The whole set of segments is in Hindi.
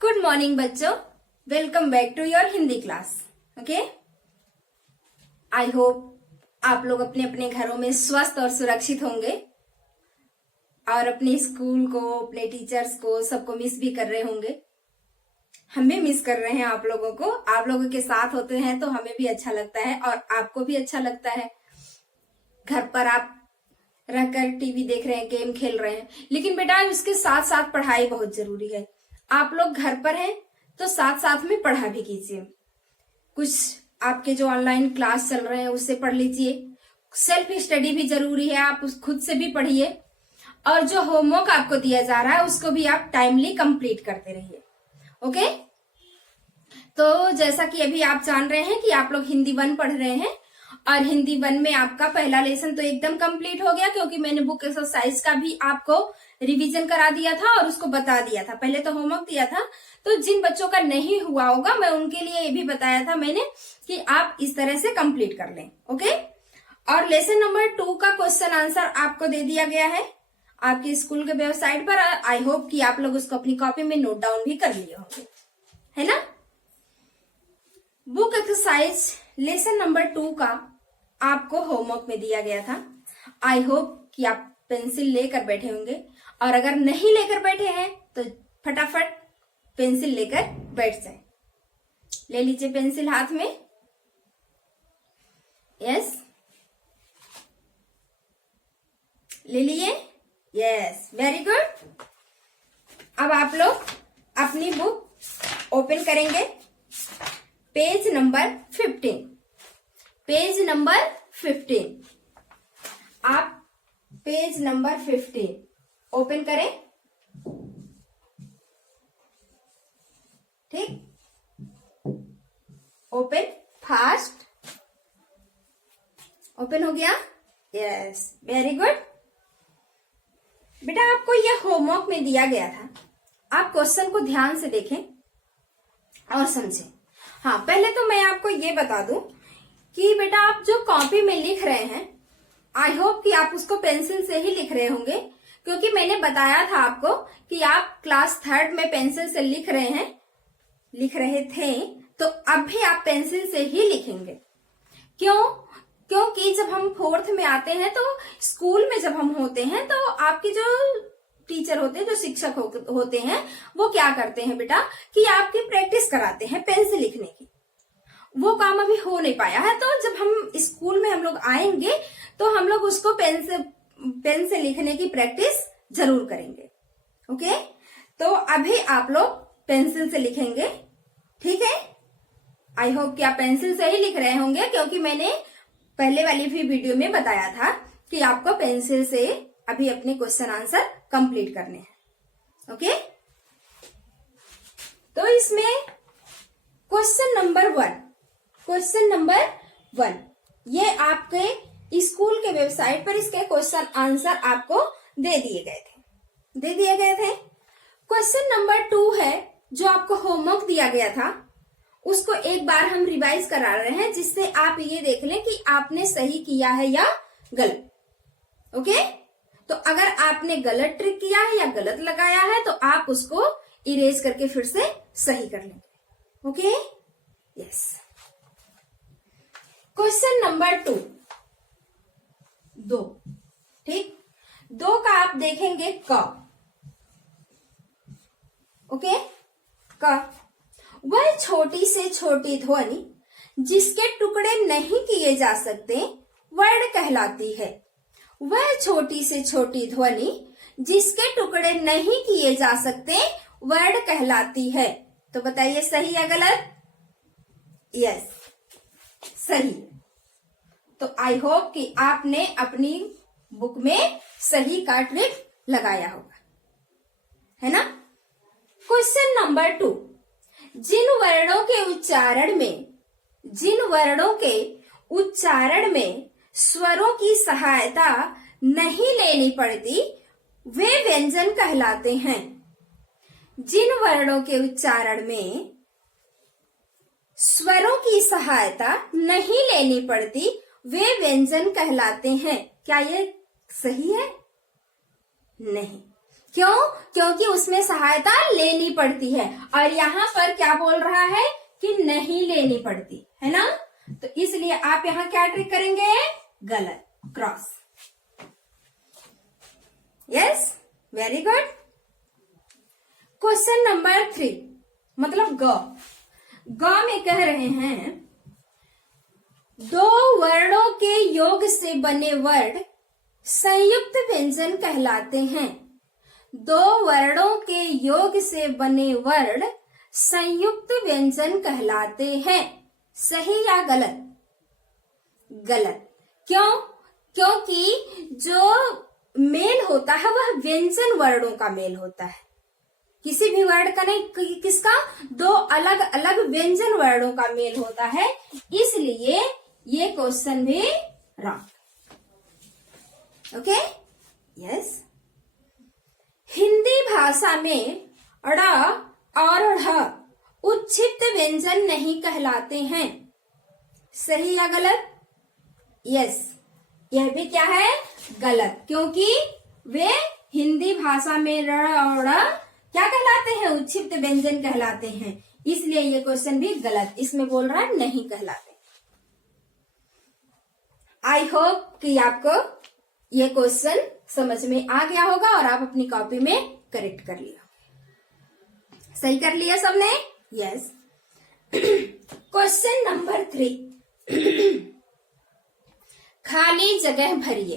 गुड मॉर्निंग बच्चों, welcome back to your Hindi class. Okay, I hope आप लोग अपने अपने घरों में स्वस्थ और सुरक्षित होंगे और अपने स्कूल को, अपने टीचर्स को, सबको मिस भी कर रहे होंगे। हम भी मिस कर रहे हैं आप लोगों को। आप लोगों के साथ होते हैं तो हमें भी अच्छा लगता है और आपको भी अच्छा लगता है। घर पर आप रहकर टीवी देख रहे हैं, गेम खेल रहे हैं, लेकिन बेटा उसके साथ साथ पढ़ाई बहुत जरूरी है। आप लोग घर पर हैं तो साथ साथ में पढ़ा भी कीजिए। कुछ आपके जो ऑनलाइन क्लास चल रहे हैं उससे पढ़ लीजिए। सेल्फ स्टडी भी जरूरी है, आप उस खुद से भी पढ़िए और जो होमवर्क आपको दिया जा रहा है उसको भी आप टाइमली कंप्लीट करते रहिए। ओके, तो जैसा कि अभी आप जान रहे हैं कि आप लोग हिंदी 1 पढ़ रहे हैं और हिंदी 1 में आपका पहला लेसन तो एकदम कंप्लीट हो गया, क्योंकि मैंने बुक एक्सरसाइज का भी आपको रिवीजन करा दिया था और उसको बता दिया था। पहले तो होमवर्क दिया था, तो जिन बच्चों का नहीं हुआ होगा मैं उनके लिए ये भी बताया था मैंने कि आप इस तरह से कंप्लीट कर लें। ओके, और लेसन नंबर 2 का क्वेश्चन आंसर आपको दे दिया गया है आपके स्कूल के वेबसाइट पर। आई होप कि आप लोग उसको अपनी कॉपी में नोट डाउन भी कर लिए होंगे, है ना। बुक एक्सरसाइज लेसन नंबर 2 का आपको होमवर्क में दिया गया था। आई होप कि आप पेंसिल लेकर बैठे होंगे, और अगर नहीं लेकर बैठे हैं तो फटाफट पेंसिल लेकर बैठ जाए। ले लीजिए पेंसिल हाथ में। यस, ले लिए। Yes, very good. अब आप लोग अपनी बुक ओपन करेंगे। Page number 15, page number 15। आप पेज नंबर 15 ओपन करें। ठीक, ओपन फास्ट। ओपन हो गया। Yes, very good. बेटा आपको यह होमवर्क में दिया गया था, आप क्वेश्चन को ध्यान से देखें और समझें। हाँ, पहले तो मैं आपको ये बता दूं कि बेटा आप जो कॉपी में लिख रहे हैं, आई होप कि आप उसको पेंसिल से ही लिख रहे होंगे, क्योंकि मैंने बताया था आपको कि आप क्लास 3rd में पेंसिल से लिख रहे थे, तो अब भी आप पेंसिल से ही लिखेंगे। क्यों? क्योंकि जब हम 4th में आते हैं तो स्कूल में जब हम होते हैं तो आपके जो टीचर होते हैं, जो शिक्षक होते हैं, वो क्या करते हैं बेटा कि आपकी प्रैक्टिस कराते हैं पेन से लिखने की। वो काम अभी हो नहीं पाया है, तो जब हम स्कूल में हम लोग आएंगे तो हम लोग उसको पेन से लिखने की प्रैक्टिस जरूर करेंगे। ओके, तो अभी आप लोग पेंसिल से लिखेंगे। ठीक है, आई होप कि आप पेंसिल से ही लिख रहे होंगे, क्योंकि मैंने पहले वाली भी वीडियो में बताया था कि आपको पेंसिल से अभी अपने क्वेश्चन आंसर कंप्लीट करने हैं। ओके, तो इसमें क्वेश्चन नंबर 1 ये आपके स्कूल के वेबसाइट पर इसके क्वेश्चन आंसर आपको दे दिए गए थे। क्वेश्चन नंबर 2 है जो आपको होमवर्क दिया गया था, उसको एक बार हम रिवाइज करा रहे हैं, जिससे आप ये देख लें कि आपने सही किया है या गलत। ओके, तो अगर आपने गलत ट्रिक किया है या गलत लगाया है तो आप उसको इरेज करके फिर से सही कर लेंगे। Okay, yes. क्वेश्चन नंबर 2, ठीक, 2 का आप देखेंगे क। ओके, क, वह छोटी से छोटी ध्वनि जिसके टुकड़े नहीं किए जा सकते वर्ड कहलाती है। वह छोटी से छोटी ध्वनि जिसके टुकड़े नहीं किए जा सकते वर्ड कहलाती है। तो बताइए सही या गलत? यस, सही। तो आई होप कि आपने अपनी बुक में सही का ट्रिक लगाया होगा, है ना। क्वेश्चन नंबर 2, जिन वर्णों के उच्चारण में स्वरों की सहायता नहीं लेनी पड़ती वे व्यंजन कहलाते हैं। जिन वर्णों के उच्चारण में स्वरों की सहायता नहीं लेनी पड़ती वे व्यंजन कहलाते हैं। क्या ये सही है? नहीं, क्यों? क्योंकि उसमें सहायता लेनी पड़ती है, और यहाँ पर क्या बोल रहा है कि नहीं लेनी पड़ती है ना। तो इसलिए आप यहाँ क्या ट्रिक करेंगे? गलत, cross. Yes, very good. Question number 3, मतलब ग में कह रहे हैं, दो वर्णों के योग से बने वर्ड संयुक्त व्यंजन कहलाते हैं। दो वर्णों के योग से बने वर्ड संयुक्त व्यंजन कहलाते हैं। सही या गलत? गलत। क्यों? क्योंकि जो मेल होता है वह व्यंजन वर्णों का मेल होता है, किसी भी वर्ड का नहीं। किसका? दो अलग अलग व्यंजन वर्णों का मेल होता है, इसलिए ये क्वेश्चन भी रॉन्ग। Okay, yes. हिंदी भाषा में ड़ और ढ़ उच्छिष्ट व्यंजन नहीं कहलाते हैं। सही या गलत? यस, यह भी क्या है? गलत, क्योंकि वे हिंदी भाषा में ड़ और ढ़ क्या कहलाते हैं? उच्छिष्ट व्यंजन कहलाते हैं, इसलिए ये क्वेश्चन भी गलत। इसमें बोल रहा है नहीं कहलाते। आई होप कि आपको ये क्वेश्चन समझ में आ गया होगा और आप अपनी कॉपी में करेक्ट कर लिया। सही कर लिया सबने? यस। क्वेश्चन नंबर 3, खाली जगह भरिए।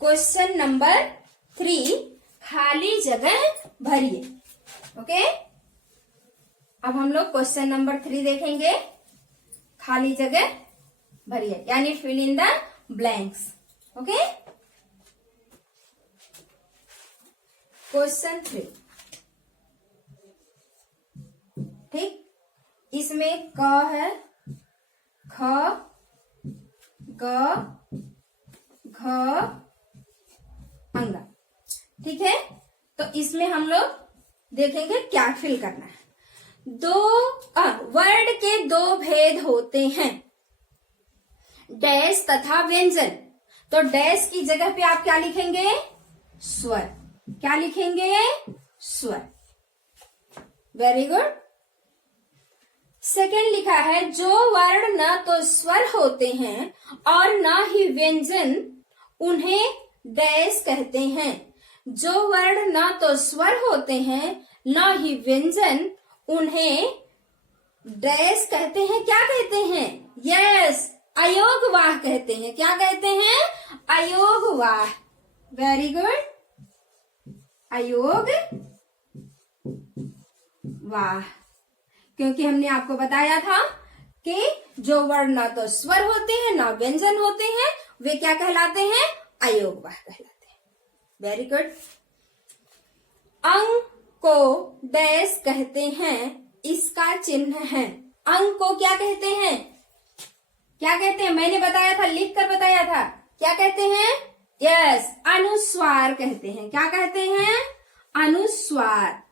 क्वेश्चन नंबर 3, खाली जगह भरिए। ओके, अब हम लोग क्वेश्चन नंबर 3 देखेंगे। खाली जगह भरिए यानी fill in the blanks. Okay, question 3, ठीक। इसमें क है, ख, ग, घ, अंगा। ठीक है, तो इसमें हम लोग देखेंगे क्या फिल करना है। वर्ड के दो भेद होते हैं, डैश तथा व्यंजन। तो डैश की जगह पे आप क्या लिखेंगे? स्वर। क्या लिखेंगे? स्वर। Very good. सेकेंड लिखा है, जो वर्ण न तो स्वर होते हैं और न ही व्यंजन, उन्हें डैश कहते हैं। जो वर्ण न तो स्वर होते हैं न ही व्यंजन, उन्हें डैश कहते हैं। क्या कहते हैं? यस, अयोगवाह कहते हैं। क्या कहते हैं? अयोगवाह। वेरी गुड, अयोग वाह। क्योंकि हमने आपको बताया था कि जो वर्ण ना तो स्वर होते हैं ना व्यंजन होते हैं, वे क्या कहलाते हैं? अयोगवाह कहलाते हैं। Very good. अंक को डैश कहते हैं, इसका चिन्ह है। अंक को क्या कहते हैं? क्या कहते हैं? मैंने बताया था, लिख कर बताया था। क्या कहते हैं? यस, अनुस्वार कहते हैं। क्या कहते हैं? अनुस्वार।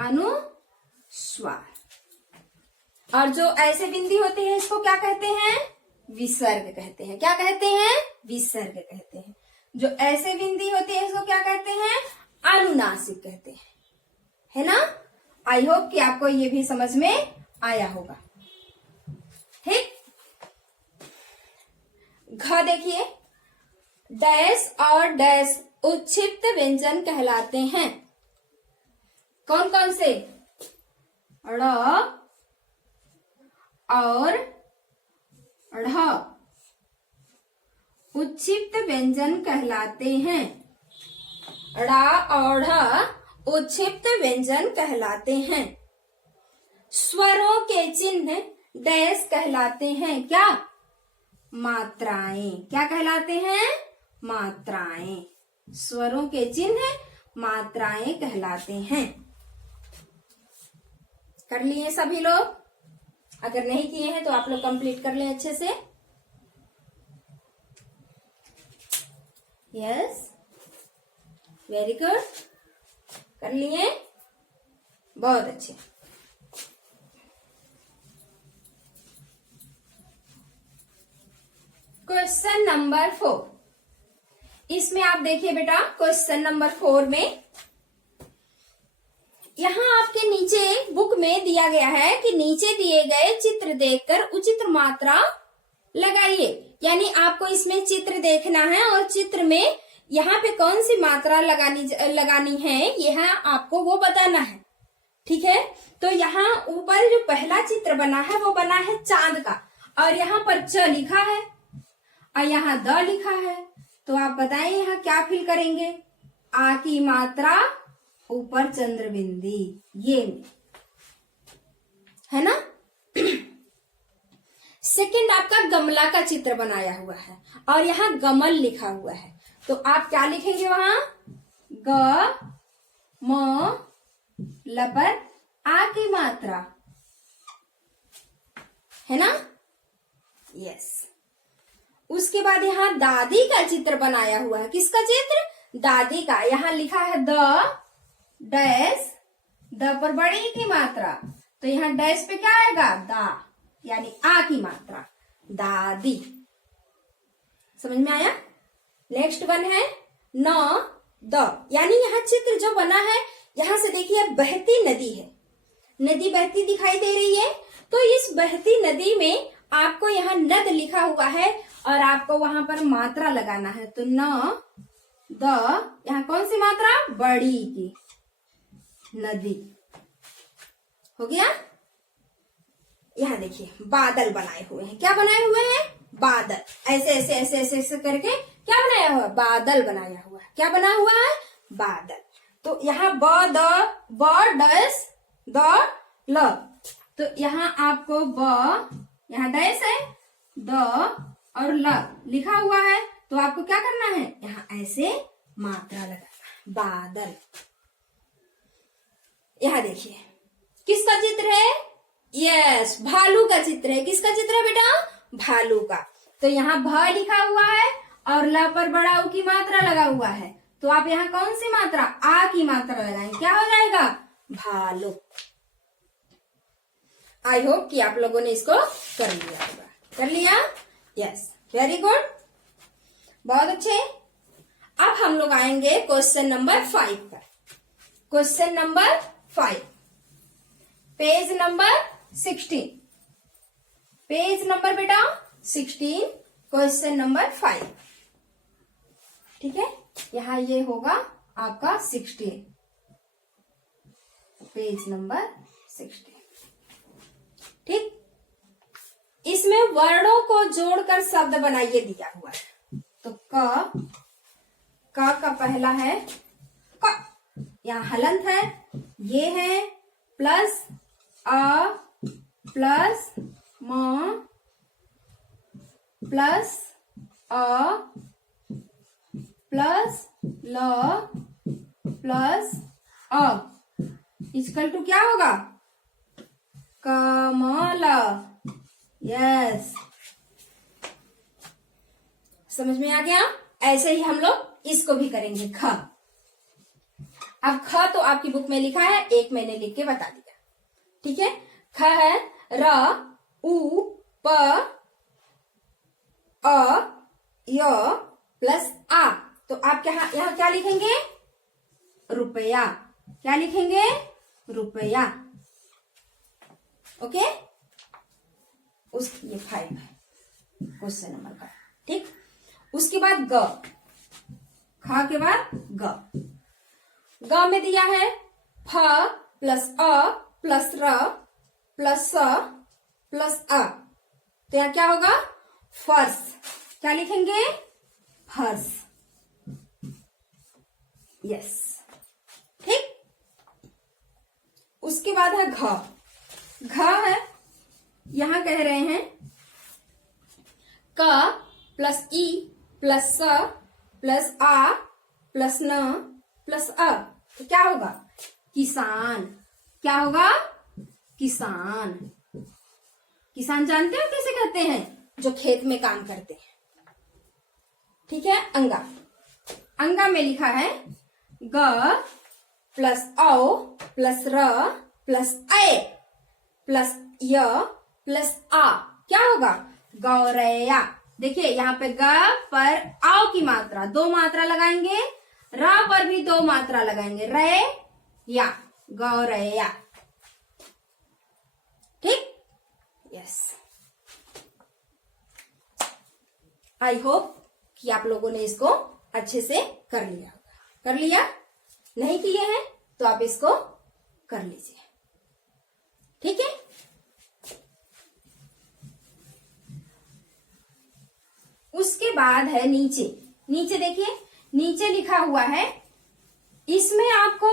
अनुस्वार। और जो ऐसे बिंदी होती है इसको क्या कहते हैं? विसर्ग कहते हैं। क्या कहते हैं? विसर्ग कहते हैं। जो ऐसे बिंदी होती है इसको क्या कहते हैं? अनुनासिक कहते हैं। है ना? आई होप कि आपको ये भी समझ में आया होगा। ठीक। घ देखिए, डैश और डैश उच्छिष्ट व्यंजन कहलाते हैं। कौन कौन से? ड़ और ढ़ उच्छिष्ट व्यंजन कहलाते हैं। ड़ और ढ़ उच्छिष्ट व्यंजन कहलाते हैं। स्वरों के चिन्ह डैश कहलाते हैं। क्या? मात्राएं। क्या कहलाते हैं? मात्राएं। स्वरों के चिन्ह मात्राएं कहलाते हैं। कर लिए सभी लोग? अगर नहीं किए हैं तो आप लोग कंप्लीट कर लें अच्छे से। Yes, very good. कर लिए? बहुत अच्छे। क्वेश्चन नंबर 4, इसमें आप देखिए बेटा क्वेश्चन नंबर 4 में यहाँ आपके नीचे बुक में दिया गया है कि नीचे दिए गए चित्र देखकर उचित मात्रा लगाइए। यानी आपको इसमें चित्र देखना है और चित्र में यहाँ पे कौन सी मात्रा लगानी है यह आपको वो बताना है। ठीक है, तो यहाँ ऊपर जो पहला चित्र बना है वो बना है चांद का और यहाँ पर च लिखा है और यहाँ द लिखा है। तो आप बताएं यहाँ क्या फिल करेंगे? आ की मात्रा ऊपर चंद्रबिंदी, ये है ना। सेकंड आपका गमला का चित्र बनाया हुआ है और यहाँ गमल लिखा हुआ है। तो आप क्या लिखेंगे वहां? ग म ल पर आ की मात्रा, है ना। यस। उसके बाद यहाँ दादी का चित्र बनाया हुआ है। किसका चित्र? दादी का। यहाँ लिखा है द डैश, द पर बड़ी की मात्रा, तो यहाँ डैश पे क्या आएगा? दा, यानी आ की मात्रा, दादी। समझ में आया? नेक्स्ट वन है न द, यानी यहाँ चित्र जो बना है यहाँ से देखिए बहती नदी है, नदी बहती दिखाई दे रही है। तो इस बहती नदी में आपको यहाँ नद लिखा हुआ है और आपको वहां पर मात्रा लगाना है। तो न द, यहाँ कौन सी मात्रा? बड़ी की, नदी। हो गया। यहाँ देखिए बादल बनाए हुए हैं। क्या बनाए हुए हैं? बादल। ऐसे ऐसे ऐसे ऐसे ऐसे करके क्या बनाया हुआ? बादल बनाया हुआ है। क्या बना हुआ है? बादल। तो यहाँ ब द ब डैश द ल, तो यहाँ आपको ब, यहाँ डैश है, द और ल लिखा हुआ है। तो आपको क्या करना है? यहाँ ऐसे मात्रा लगाना, बादल। यहाँ देखिए किसका चित्र है? यस, भालू का चित्र है। किसका चित्र है बेटा? भालू का। तो यहाँ भ लिखा हुआ है और ल पर बड़ा उ की मात्रा लगा हुआ है। तो आप यहाँ कौन सी मात्रा? आ की मात्रा लगाएंगे। क्या हो जाएगा? भालू। आई होप कि आप लोगों ने इसको कर लिया होगा। कर लिया? यस, वेरी गुड, बहुत अच्छे। अब हम लोग आएंगे क्वेश्चन नंबर 5 पर। Question number 5, page number 16, page number बेटा 16, क्वेश्चन नंबर 5। ठीक है, यहाँ ये होगा आपका 16, पेज नंबर 16। ठीक, इसमें वर्णों को जोड़कर शब्द बनाइए दिया हुआ है। तो क का पहला है क, यहाँ हलंत है, ये है प्लस अ प्लस म प्लस अ प्लस ल प्लस अ इक्वल टू क्या होगा? कमल। यस, समझ में आ गया? ऐसे ही हम लोग इसको भी करेंगे। ख, अब ख तो आपकी बुक में लिखा है, एक मैंने लिख के बता दिया। ठीक है, ख है र उ प अ य प्लस आ। तो आप यहाँ क्या लिखेंगे? रुपया। क्या लिखेंगे? रुपया। ओके, ये 5 है क्वेश्चन नंबर का। ठीक, उसके बाद ग, ख के बाद ग। ग में दिया है फ प्लस अ प्लस र प्लस स प्लस अ। तो यहाँ क्या होगा? फर्श। क्या लिखेंगे? फर्श। यस, ठीक। उसके बाद है घ। घ है, यहां कह रहे हैं क प्लस ई प्लस स प्लस आ प्लस न प्लस अ। तो क्या होगा? किसान। क्या होगा? किसान। किसान जानते हो कैसे कहते हैं? जो खेत में काम करते हैं। ठीक है, अंगा। अंगा में लिखा है ग प्लस औ प्लस र प्लस ए प्लस य प्लस आ। क्या होगा? गौरैया। देखिए यहाँ पे ग पर आओ की मात्रा, दो मात्रा लगाएंगे, रा पर भी दो मात्रा लगाएंगे, रे या, गौरैया। ठीक, यस। आई होप कि आप लोगों ने इसको अच्छे से कर लिया होगा। कर लिया? नहीं किए हैं तो आप इसको कर लीजिए। ठीक है, उसके बाद है नीचे। नीचे देखिए, नीचे लिखा हुआ है, इसमें आपको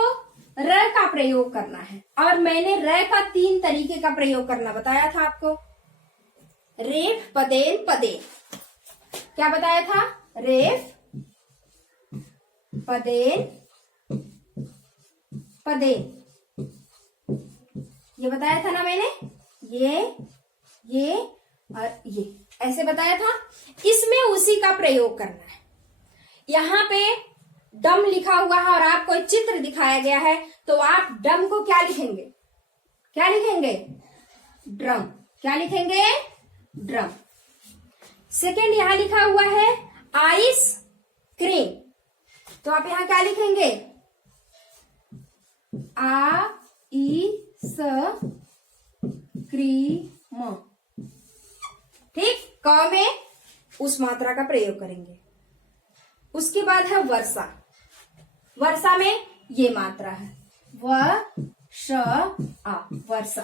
र का प्रयोग करना है, और मैंने र का 3 तरीके का प्रयोग करना बताया था आपको। रेफ, पदेन, पदेन। क्या बताया था? रेफ, पदेन, पदेन, ये बताया था ना मैंने, ये और ये ऐसे बताया था। इसमें उसी का प्रयोग करना है। यहाँ पे डम लिखा हुआ है और आपको एक चित्र दिखाया गया है, तो आप डम को क्या लिखेंगे? क्या लिखेंगे? ड्रम। क्या लिखेंगे? ड्रम। सेकेंड यहां लिखा हुआ है आइस क्रीम, तो आप यहां क्या लिखेंगे? आ ई स क्रीम। ठीक, क में उस मात्रा का प्रयोग करेंगे। उसके बाद है वर्षा। वर्षा में ये मात्रा है, व श आ, वर्षा।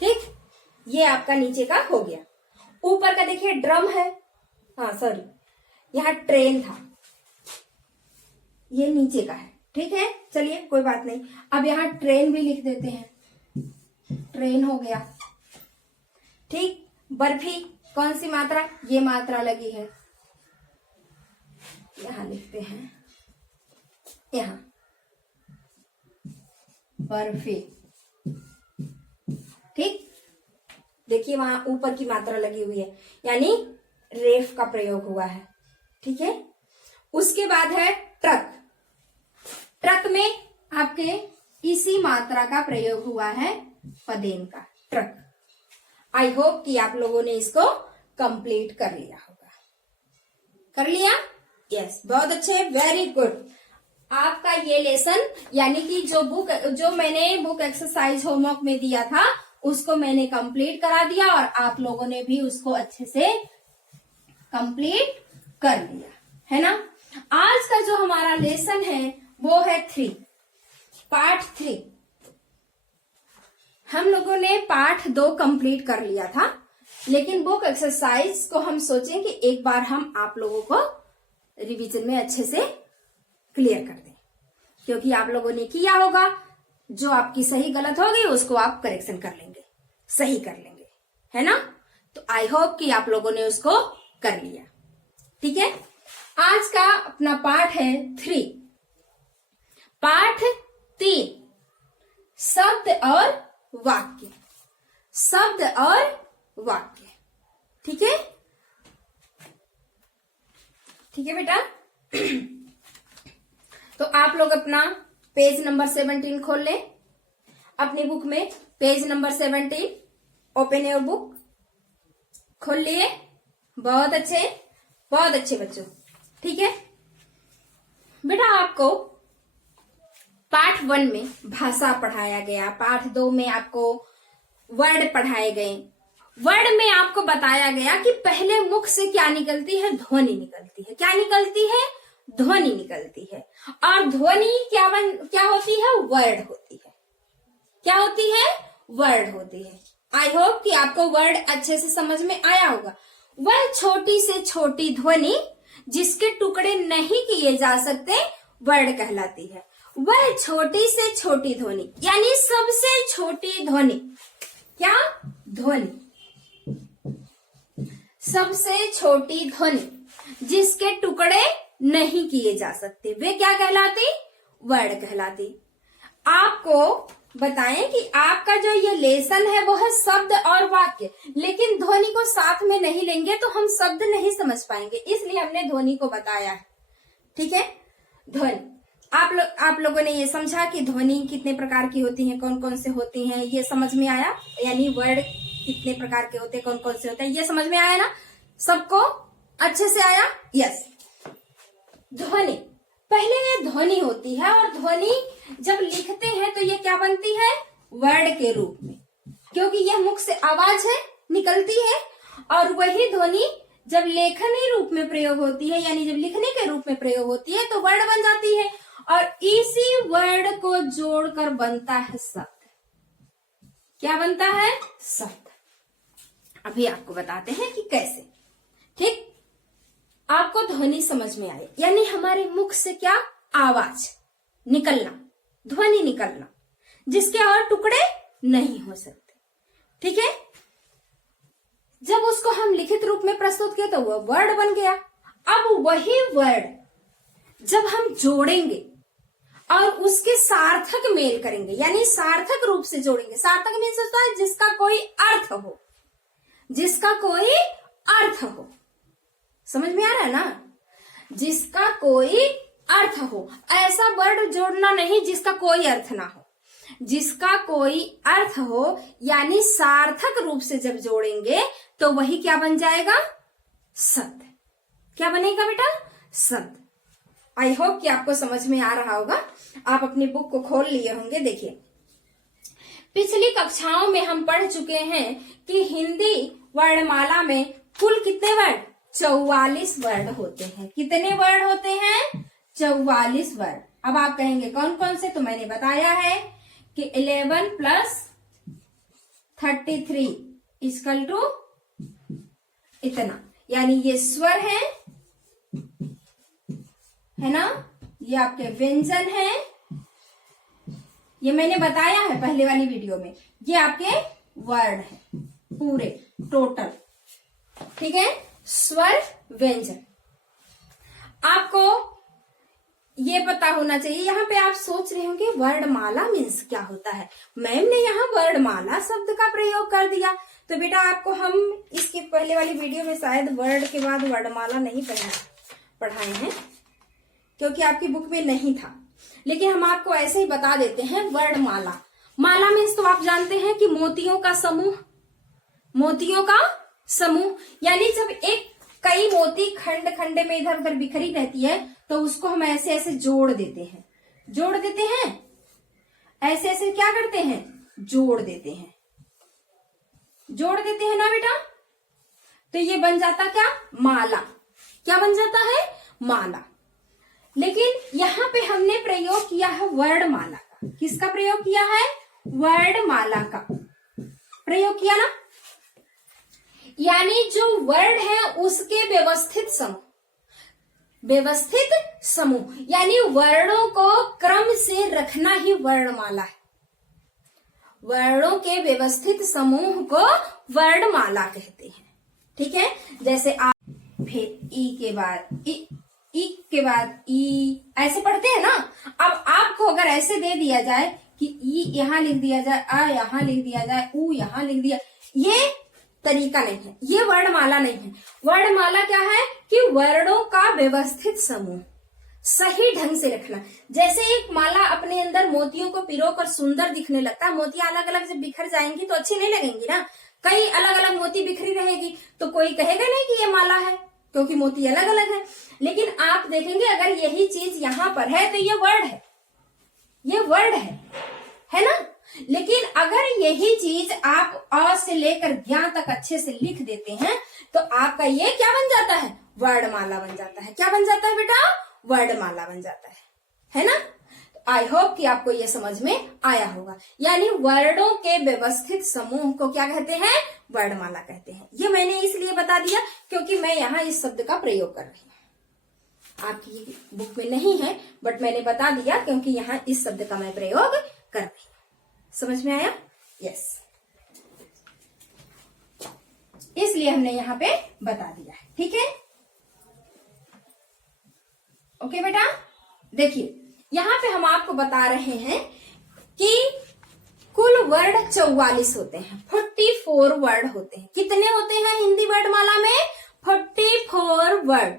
ठीक, ये आपका नीचे का हो गया। ऊपर का देखिए ड्रम है, हाँ सॉरी, यहाँ ट्रेन था, ये नीचे का है। ठीक है, चलिए कोई बात नहीं। अब यहाँ ट्रेन भी लिख देते हैं, ट्रेन हो गया। ठीक, बर्फी कौन सी मात्रा? ये मात्रा लगी है, यहां लिखते हैं, यहां बर्फी। ठीक, देखिए वहां ऊपर की मात्रा लगी हुई है, यानी रेफ का प्रयोग हुआ है। ठीक है, उसके बाद है ट्रक। ट्रक में आपके इसी मात्रा का प्रयोग हुआ है, पदेन का, ट्रक। आई होप कि आप लोगों ने इसको कंप्लीट कर लिया होगा। कर लिया? यस, बहुत अच्छे, वेरी गुड। आपका ये लेसन, यानी कि जो मैंने बुक एक्सरसाइज होमवर्क में दिया था, उसको मैंने कंप्लीट करा दिया, और आप लोगों ने भी उसको अच्छे से कंप्लीट कर लिया है ना। आज का जो हमारा लेसन है वो है 3, पार्ट 3। हम लोगों ने पार्ट 2 कंप्लीट कर लिया था, लेकिन बुक एक्सरसाइज को हम सोचें कि एक बार हम आप लोगों को रिवीजन में अच्छे से क्लियर कर दें, क्योंकि आप लोगों ने किया होगा, जो आपकी सही गलत होगी उसको आप करेक्शन कर लेंगे, सही कर लेंगे, है ना। तो आई होप कि आप लोगों ने उसको कर लिया। ठीक है, आज का अपना पार्ट है 3। पाठ 3, शब्द और वाक्य। शब्द और वाक्य। ठीक है, ठीक है बेटा। तो आप लोग अपना पेज नंबर 17 खोल लें अपनी बुक में। Page number 17, open your book. खोल लिए? बहुत अच्छे बच्चों। ठीक है बेटा, आपको पाठ 1 में भाषा पढ़ाया गया, पाठ 2 में आपको वर्ड पढ़ाए गए। वर्ड में आपको बताया गया कि पहले मुख से क्या निकलती है? ध्वनि निकलती है। क्या निकलती है? ध्वनि निकलती है। और ध्वनि क्या होती है? वर्ड होती है। क्या होती है? वर्ड होती है। आई होप कि आपको वर्ड अच्छे से समझ में आया होगा। वह छोटी से छोटी ध्वनि जिसके टुकड़े नहीं किए जा सकते वर्ड कहलाती है। वह छोटी से छोटी ध्वनि, यानी सबसे छोटी ध्वनि। क्या? ध्वनि। सबसे छोटी ध्वनि जिसके टुकड़े नहीं किए जा सकते, वे क्या कहलाती? वर्ड कहलाती। आपको बताएं कि आपका जो ये लेसन है वो है शब्द और वाक्य, लेकिन ध्वनि को साथ में नहीं लेंगे तो हम शब्द नहीं समझ पाएंगे, इसलिए हमने ध्वनि को बताया है। ठीक है, ध्वनि। आप लोगों ने ये समझा कि ध्वनि कितने प्रकार की होती है, कौन कौन से होती हैं, ये समझ में आया। यानी वर्ड कितने प्रकार के होते हैं, कौन कौन से होते हैं, ये समझ में आया ना। सबको अच्छे से आया? यस। ध्वनि, पहले ये ध्वनि होती है और ध्वनि जब लिखते हैं तो ये क्या बनती है? वर्ड के रूप में, क्योंकि यह मुख से आवाज है निकलती है। और वही ध्वनि जब लेखनी रूप में प्रयोग होती है, यानी जब लिखने के रूप में प्रयोग होती है तो वर्ड बन जाती है, और इसी वर्ड को जोड़कर बनता है शब्द। क्या बनता है? शब्द। अभी आपको बताते हैं कि कैसे। ठीक, आपको ध्वनि समझ में आए, यानी हमारे मुख से क्या? आवाज निकलना, ध्वनि निकलना, जिसके और टुकड़े नहीं हो सकते। ठीक है, जब उसको हम लिखित रूप में प्रस्तुत किए तो वह वर्ड बन गया। अब वही वर्ड जब हम जोड़ेंगे और उसके सार्थक मेल करेंगे, यानी सार्थक रूप से जोड़ेंगे। सार्थक मीन्स होता है जिसका कोई अर्थ हो, जिसका कोई अर्थ हो। समझ में आ रहा है ना? जिसका कोई अर्थ हो, ऐसा वर्ड जोड़ना नहीं जिसका कोई अर्थ ना हो, जिसका कोई अर्थ हो, यानी सार्थक रूप से जब जोड़ेंगे तो वही क्या बन जाएगा? शब्द। क्या बनेगा बेटा? शब्द। आई होप कि आपको समझ में आ रहा होगा। आप अपनी बुक को खोल लिए होंगे। देखिए, पिछली कक्षाओं में हम पढ़ चुके हैं कि हिंदी वर्णमाला में कुल कितने वर्ड? 44 वर्ड होते हैं। कितने वर्ड होते हैं? 44 वर्ड। अब आप कहेंगे कौन कौन से? तो मैंने बताया है कि 11 प्लस 33 इक्वल टू इतना, यानी ये स्वर है ना, ये आपके व्यंजन है, ये मैंने बताया है पहले वाली वीडियो में, ये आपके वर्ड है पूरे टोटल। ठीक है, स्वर व्यंजन। आपको ये पता होना चाहिए। यहाँ पे आप सोच रहे होंगे वर्णमाला मीन्स क्या होता है? मैम ने यहाँ वर्णमाला शब्द का प्रयोग कर दिया। तो बेटा आपको हम इसके पहले वाली वीडियो में शायद वर्ड के बाद वर्णमाला नहीं पढ़ाए हैं, क्योंकि आपकी बुक में नहीं था। लेकिन हम आपको ऐसे ही बता देते हैं वर्णमाला। माला मीन्स तो आप जानते हैं कि मोतियों का समूह, मोतियों का समूह, यानी जब एक कई मोती खंड खंड में इधर उधर बिखरी रहती है तो उसको हम ऐसे ऐसे जोड़ देते हैं। जोड़ देते हैं, ऐसे ऐसे क्या करते हैं? जोड़ देते हैं। जोड़ देते हैं ना बेटा? तो ये बन जाता क्या? माला। क्या बन जाता है? माला। लेकिन यहाँ पे हमने प्रयोग किया है वर्णमाला का। किसका प्रयोग किया है? वर्णमाला का प्रयोग किया ना, यानी जो वर्ड है उसके व्यवस्थित समूह, व्यवस्थित समूह, यानी वर्णों को क्रम से रखना ही वर्णमाला है। वर्णों के व्यवस्थित समूह को वर्णमाला कहते हैं। ठीक है, जैसे आप फिर ई के बाद ई के बाद ई ऐसे पढ़ते हैं ना। अब आपको अगर ऐसे दे दिया जाए कि ई यहां लिख दिया जाए, आ यहां लिख दिया जाए, ऊ यहां लिख दिया, ये तरीका नहीं है, ये वर्णमाला नहीं है। वर्णमाला क्या है कि वर्णों का व्यवस्थित समूह सही ढंग से रखना। जैसे एक माला अपने अंदर मोतियों को पिरोकर सुंदर दिखने लगता है। मोतियां अलग अलग जब बिखर जाएंगी तो अच्छी नहीं लगेंगी ना। कई अलग अलग मोती बिखरी रहेगी तो कोई कहेगा नहीं कि ये माला है, क्योंकि मोती अलग अलग है। लेकिन आप देखेंगे अगर यही चीज यहाँ पर है तो ये वर्ड है, ये वर्ड है ना। लेकिन अगर यही चीज आप अ से लेकर ज्ञ तक अच्छे से लिख देते हैं तो आपका ये क्या बन जाता है? वर्णमाला बन जाता है। क्या बन जाता है बेटा? वर्णमाला बन जाता है ना। आई होप कि आपको ये समझ में आया होगा। यानी वर्णों के व्यवस्थित समूह को क्या कहते हैं? वर्णमाला कहते हैं। ये मैंने इसलिए बता दिया क्योंकि मैं यहाँ इस शब्द का प्रयोग कर रही हूँ। आपकी बुक में नहीं है बट मैंने बता दिया क्योंकि यहाँ इस शब्द का मैं प्रयोग कर रही हूँ। समझ में आया? यस, इसलिए हमने यहाँ पे बता दिया है। ठीक है, ओके बेटा। देखिए यहाँ पे हम आपको बता रहे हैं कि कुल वर्ड 44 होते हैं, 44 वर्ड होते हैं। कितने होते हैं हिंदी वर्णमाला में? 44 वर्ड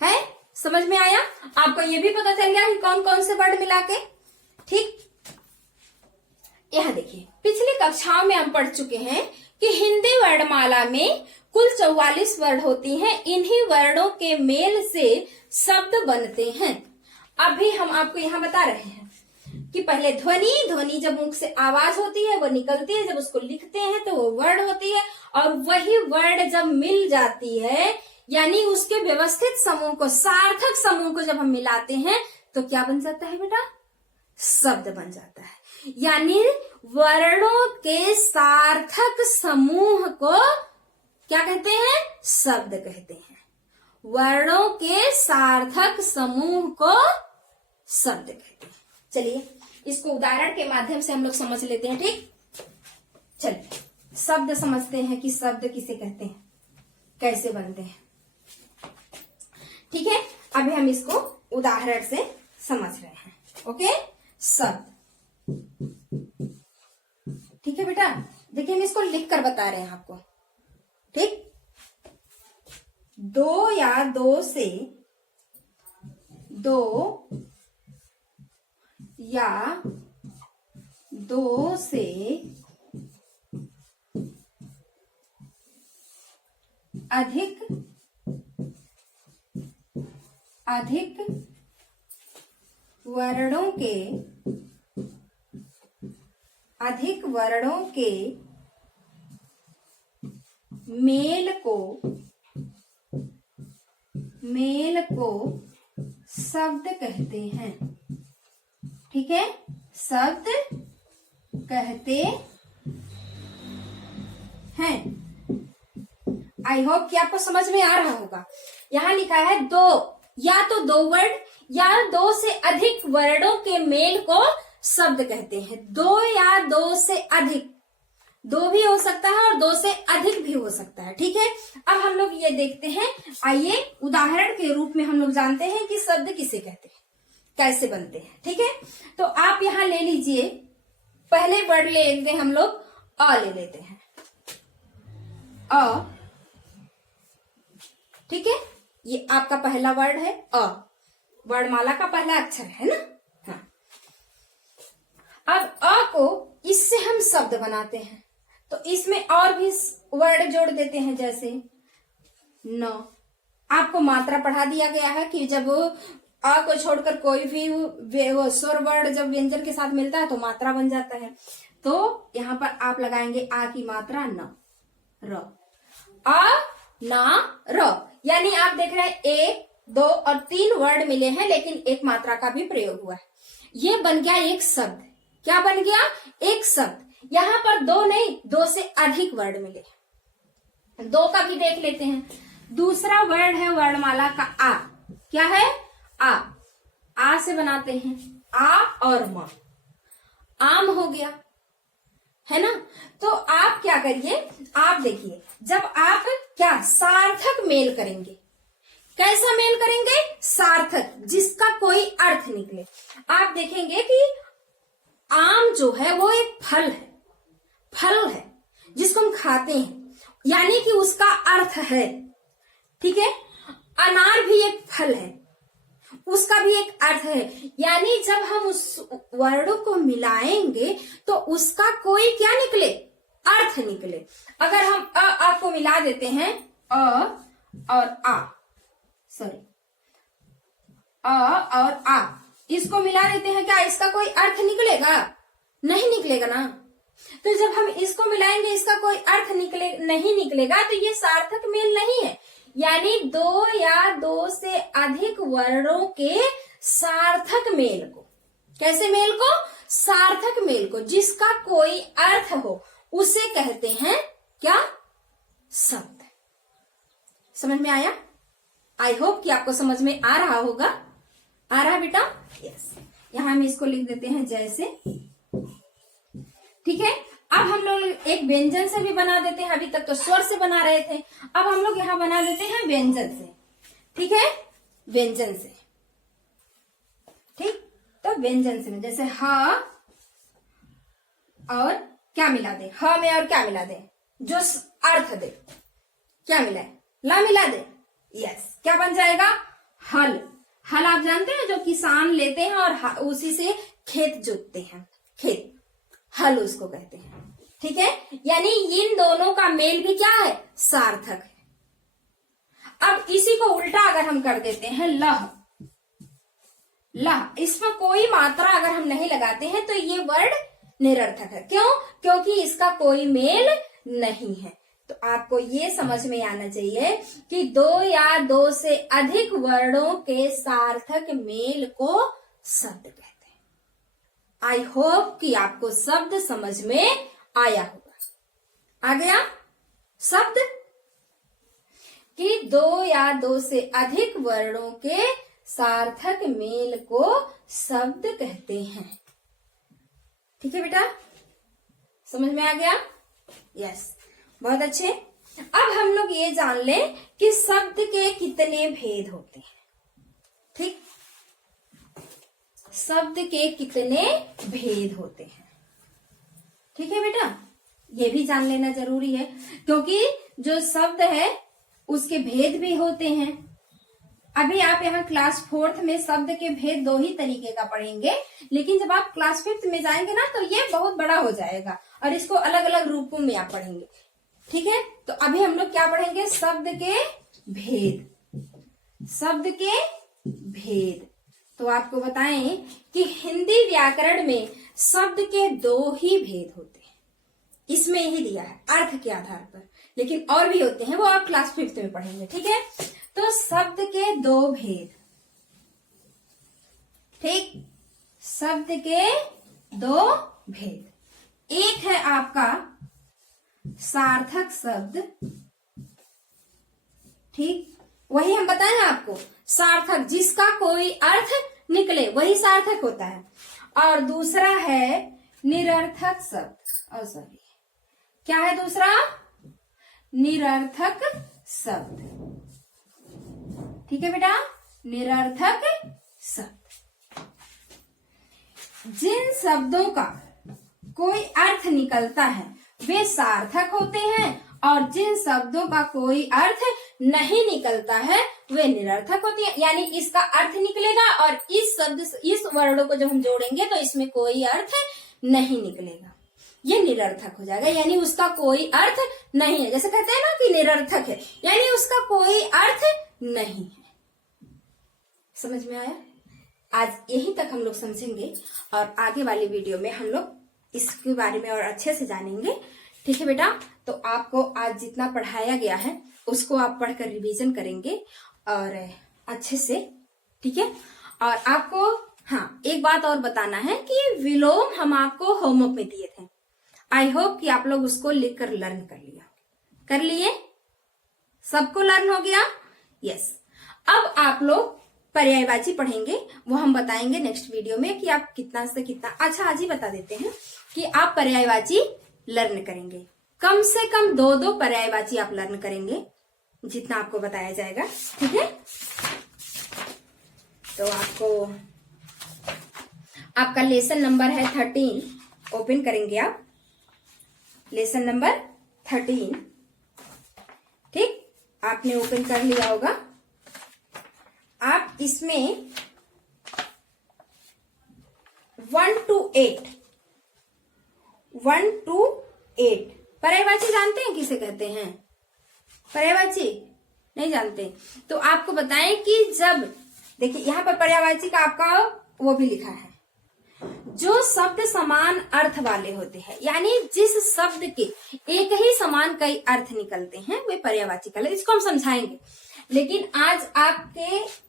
है। समझ में आया? आपको ये भी पता चल गया कि कौन कौन से वर्ड मिला के। ठीक, यहाँ देखिए पिछली कक्षाओं में हम पढ़ चुके हैं कि हिंदी वर्णमाला में कुल 44 वर्ण होती हैं। इन्हीं वर्णों के मेल से शब्द बनते हैं। अभी हम आपको यहाँ बता रहे हैं कि पहले ध्वनि जब मुख से आवाज होती है वो निकलती है, जब उसको लिखते हैं तो वो वर्ण होती है, और वही वर्ण जब मिल जाती है यानी उसके व्यवस्थित समूह को, सार्थक समूह को जब हम मिलाते हैं तो क्या बन जाता है बेटा? शब्द बन जाता है। यानी वर्णों के सार्थक समूह को क्या कहते हैं? शब्द कहते हैं। वर्णों के सार्थक समूह को शब्द कहते हैं। चलिए इसको उदाहरण के माध्यम से हम लोग समझ लेते हैं। ठीक, चलिए शब्द समझते हैं कि शब्द किसे कहते हैं, कैसे बनते हैं। ठीक है, अभी हम इसको उदाहरण से समझ रहे हैं। ओके, शब्द। ठीक है बेटा, देखिए हम इसको लिख कर बता रहे हैं आपको। ठीक, दो या दो से, दो या दो से अधिक वर्णों के मेल को शब्द कहते हैं। ठीक है, शब्द कहते हैं। आई होप कि आपको समझ में आ रहा होगा। यहाँ लिखा है दो या तो दो वर्ण या दो से अधिक वर्णों के मेल को शब्द कहते हैं। दो या दो से अधिक, दो भी हो सकता है और दो से अधिक भी हो सकता है। ठीक है, अब हम लोग ये देखते हैं। आइए उदाहरण के रूप में हम लोग जानते हैं कि शब्द किसे कहते हैं, कैसे बनते हैं। ठीक है, तो आप यहां ले लीजिए, पहले वर्ड ले लेते हैं हम लोग, अ ले लेते हैं। अ, ठीक है, ये आपका पहला वर्ड है अ, वर्णमाला का पहला अक्षर है ना। हाँ, अब अ को इससे हम शब्द बनाते हैं, तो इसमें और भी वर्ड जोड़ देते हैं, जैसे न। आपको मात्रा पढ़ा दिया गया है कि जब अ को छोड़कर कोई भी वो स्वर वर्ड जब व्यंजन के साथ मिलता है तो मात्रा बन जाता है। तो यहां पर आप लगाएंगे आ की मात्रा न, र, अ ना र। यानी आप देख रहे हैं 1, 2 और 3 वर्ड मिले हैं, लेकिन एक मात्रा का भी प्रयोग हुआ है। ये बन गया एक शब्द। क्या बन गया? एक शब्द। यहाँ पर दो नहीं, दो से अधिक वर्ड मिले। दो का भी देख लेते हैं। दूसरा वर्ड है वर्णमाला का आ। क्या है? आ से बनाते हैं आ और म, आम हो गया, है ना। तो आप क्या करिए, आप देखिए, जब आप क्या सार्थक मेल करेंगे, कैसा मेल करेंगे? सार्थक, जिसका कोई अर्थ निकले। आप देखेंगे कि आम जो है वो एक फल है जिसको हम खाते हैं, यानी कि उसका अर्थ है। ठीक है, अनार भी एक फल है, उसका भी एक अर्थ है। यानी जब हम उस वर्णों को मिलाएंगे तो उसका कोई क्या निकले? अर्थ निकले। अगर हम अ को मिला देते हैं, अ और आ, सॉरी, अ और आ, इसको मिला देते हैं, क्या इसका कोई अर्थ निकलेगा? नहीं निकलेगा ना। तो जब हम इसको मिलाएंगे इसका कोई अर्थ नहीं निकलेगा, तो ये सार्थक मेल नहीं है। यानी दो या दो से अधिक वर्णों के सार्थक मेल को, कैसे मेल को? सार्थक मेल को, जिसका कोई अर्थ हो, उसे कहते हैं क्या? शब्द। समझ में आया? आई होप कि आपको समझ में आ रहा होगा। आ रहा बेटा? यस। यहां हम इसको लिख देते हैं जैसे। ठीक है, अब हम लोग एक व्यंजन से भी बना देते हैं। अभी तक तो स्वर से बना रहे थे, अब हम लोग यहां बना देते हैं व्यंजन से। ठीक है, व्यंजन से। ठीक, तो व्यंजन से जैसे ह और क्या मिला दे? ह में और क्या मिला दे? जो अर्थ दे, क्या मिला है? ला मिला दे। यस, क्या बन जाएगा? हल। हल आप जानते हैं, जो किसान लेते हैं और उसी से खेत जोतते हैं, खेत, हल उसको कहते हैं। ठीक है, यानी इन दोनों का मेल भी क्या है, सार्थक है। अब इसी को उल्टा अगर हम कर देते हैं, लह, लह, इसमें कोई मात्रा अगर हम नहीं लगाते हैं तो ये वर्ड निरर्थक है। क्यों? क्योंकि इसका कोई मेल नहीं है। तो आपको ये समझ में आना चाहिए कि दो या दो से अधिक वर्णों के सार्थक मेल को शब्द कहते हैं। आई होप कि आपको शब्द समझ में आया होगा। आ गया शब्द कि दो या दो से अधिक वर्णों के सार्थक मेल को शब्द कहते हैं। ठीक है बेटा, समझ में आ गया? यस, बहुत अच्छे। अब हम लोग ये जान लें कि शब्द के कितने भेद होते हैं। ठीक, शब्द के कितने भेद होते हैं। ठीक है बेटा, ये भी जान लेना जरूरी है, क्योंकि जो शब्द है उसके भेद भी होते हैं। अभी आप यहाँ क्लास 4th में शब्द के भेद दो ही तरीके का पढ़ेंगे, लेकिन जब आप क्लास 5th में जाएंगे ना तो ये बहुत बड़ा हो जाएगा और इसको अलग अलग रूपों में आप पढ़ेंगे। ठीक है, तो अभी हम लोग क्या पढ़ेंगे, शब्द के भेद। शब्द के भेद, तो आपको बताएं कि हिंदी व्याकरण में शब्द के दो ही भेद होते हैं। इसमें ही दिया है अर्थ के आधार पर, लेकिन और भी होते हैं, वो आप क्लास 5th में पढ़ेंगे। ठीक है, तो शब्द के दो भेद। ठीक, शब्द के दो भेद। एक है आपका सार्थक शब्द। ठीक, वही हम बताए ना आपको, सार्थक, जिसका कोई अर्थ निकले वही सार्थक होता है। और दूसरा है निरर्थक शब्द। और सॉरी, क्या है दूसरा? निरर्थक शब्द। ठीक है बेटा, निरर्थक शब्द। जिन शब्दों का कोई अर्थ निकलता है वे सार्थक होते हैं, और जिन शब्दों का कोई अर्थ नहीं निकलता है वे निरर्थक होते हैं। यानी इसका अर्थ निकलेगा और इस शब्द, इस वर्णों को जब हम जोड़ेंगे तो इसमें कोई अर्थ नहीं निकलेगा, ये निरर्थक हो जाएगा। यानी उसका कोई अर्थ नहीं है। जैसे कहते हैं ना कि निरर्थक है, यानी उसका कोई अर्थ नहीं है। समझ में आया? आज यहीं तक हम लोग समझेंगे और आगे वाली वीडियो में हम लोग इसके बारे में और अच्छे से जानेंगे। ठीक है बेटा, तो आपको आज जितना पढ़ाया गया है उसको आप पढ़कर रिवीजन करेंगे और अच्छे से। ठीक है, और आपको हाँ एक बात और बताना है कि विलोम हम आपको होमवर्क में दिए थे। आई होप कि आप लोग उसको लिखकर लर्न कर लिया। कर लिए? सबको लर्न हो गया? यस। अब आप लोग पर्यायवाची पढ़ेंगे, वो हम बताएंगे नेक्स्ट वीडियो में कि आप कितना से कितना। अच्छा, आज ही बता देते हैं कि आप पर्यायवाची लर्न करेंगे। कम से कम 2 पर्यायवाची आप लर्न करेंगे, जितना आपको बताया जाएगा। ठीक है, तो आपका लेसन नंबर है 13। ओपन करेंगे आप लेसन नंबर 13। ठीक, आपने ओपन कर लिया होगा। आप इसमें 1 to 8 पर्यायवाची जानते हैं किसे कहते हैं? पर्यायवाची नहीं जानते? तो आपको बताएं कि जब देखिए यहाँ पर पर्यायवाची का आपका वो भी लिखा है, जो शब्द समान अर्थ वाले होते हैं, यानी जिस शब्द के एक ही समान कई अर्थ निकलते हैं वे पर्यायवाची कहलाते हैं। इसको हम समझाएंगे, लेकिन आज आपके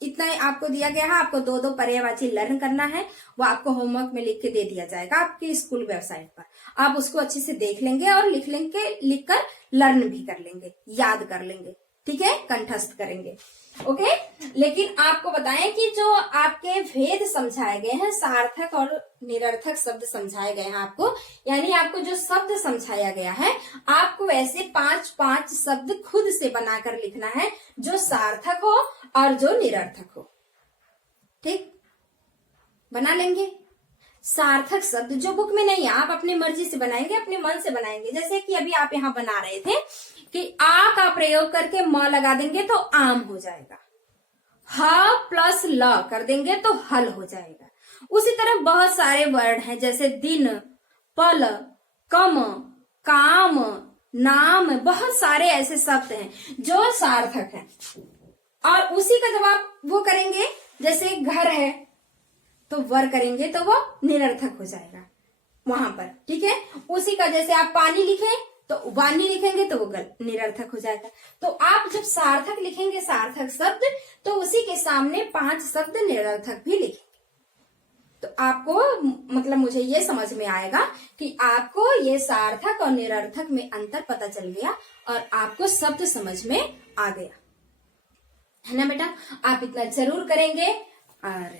इतना ही आपको दिया गया है। आपको 2 पर्यायवाची लर्न करना है, वो आपको होमवर्क में लिख के दे दिया जाएगा आपकी स्कूल वेबसाइट पर। आप उसको अच्छे से देख लेंगे और लिख लेंगे, लिखकर लर्न भी कर लेंगे, याद कर लेंगे। ठीक है, कंठस्थ करेंगे। ओके, लेकिन आपको बताएं कि जो आपके भेद समझाए गए हैं, सार्थक और निरर्थक शब्द समझाए गए हैं आपको, यानी आपको जो शब्द समझाया गया है, आपको ऐसे 5-5 शब्द खुद से बनाकर लिखना है, जो सार्थक हो और जो निरर्थक हो। ठीक, बना लेंगे। सार्थक शब्द जो बुक में नहीं है, आप अपनी मर्जी से बनाएंगे, अपने मन से बनाएंगे। जैसे कि अभी आप यहाँ बना रहे थे कि आ का प्रयोग करके म लगा देंगे तो आम हो जाएगा, ह प्लस ल कर देंगे तो हल हो जाएगा। उसी तरह बहुत सारे वर्ड हैं, जैसे दिन, पल, कम, काम, नाम, बहुत सारे ऐसे शब्द हैं जो सार्थक हैं। और उसी का जब आप वो करेंगे, जैसे घर है तो वर करेंगे तो वो निरर्थक हो जाएगा वहां पर, ठीक है। उसी का जैसे आप पानी लिखें तो वानी लिखेंगे तो वो निरर्थक हो जाएगा। तो आप जब सार्थक लिखेंगे, सार्थक शब्द, तो उसी के सामने 5 शब्द निरर्थक भी लिखेंगे। तो आपको मतलब मुझे ये समझ में आएगा कि आपको ये सार्थक और निरर्थक में अंतर पता चल गया और आपको शब्द समझ में आ गया, है ना बेटा। आप इतना जरूर करेंगे और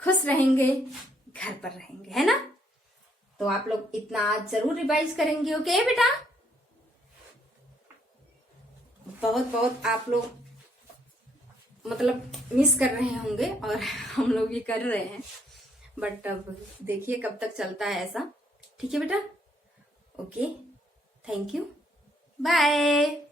खुश रहेंगे, घर पर रहेंगे, है ना। तो आप लोग इतना आज जरूर रिवाइज करेंगे, ओके बेटा। बहुत बहुत आप लोग मतलब मिस कर रहे होंगे और हम लोग भी कर रहे हैं, बट अब देखिए कब तक चलता है ऐसा, ठीक है बेटा। Okay, thank you, bye.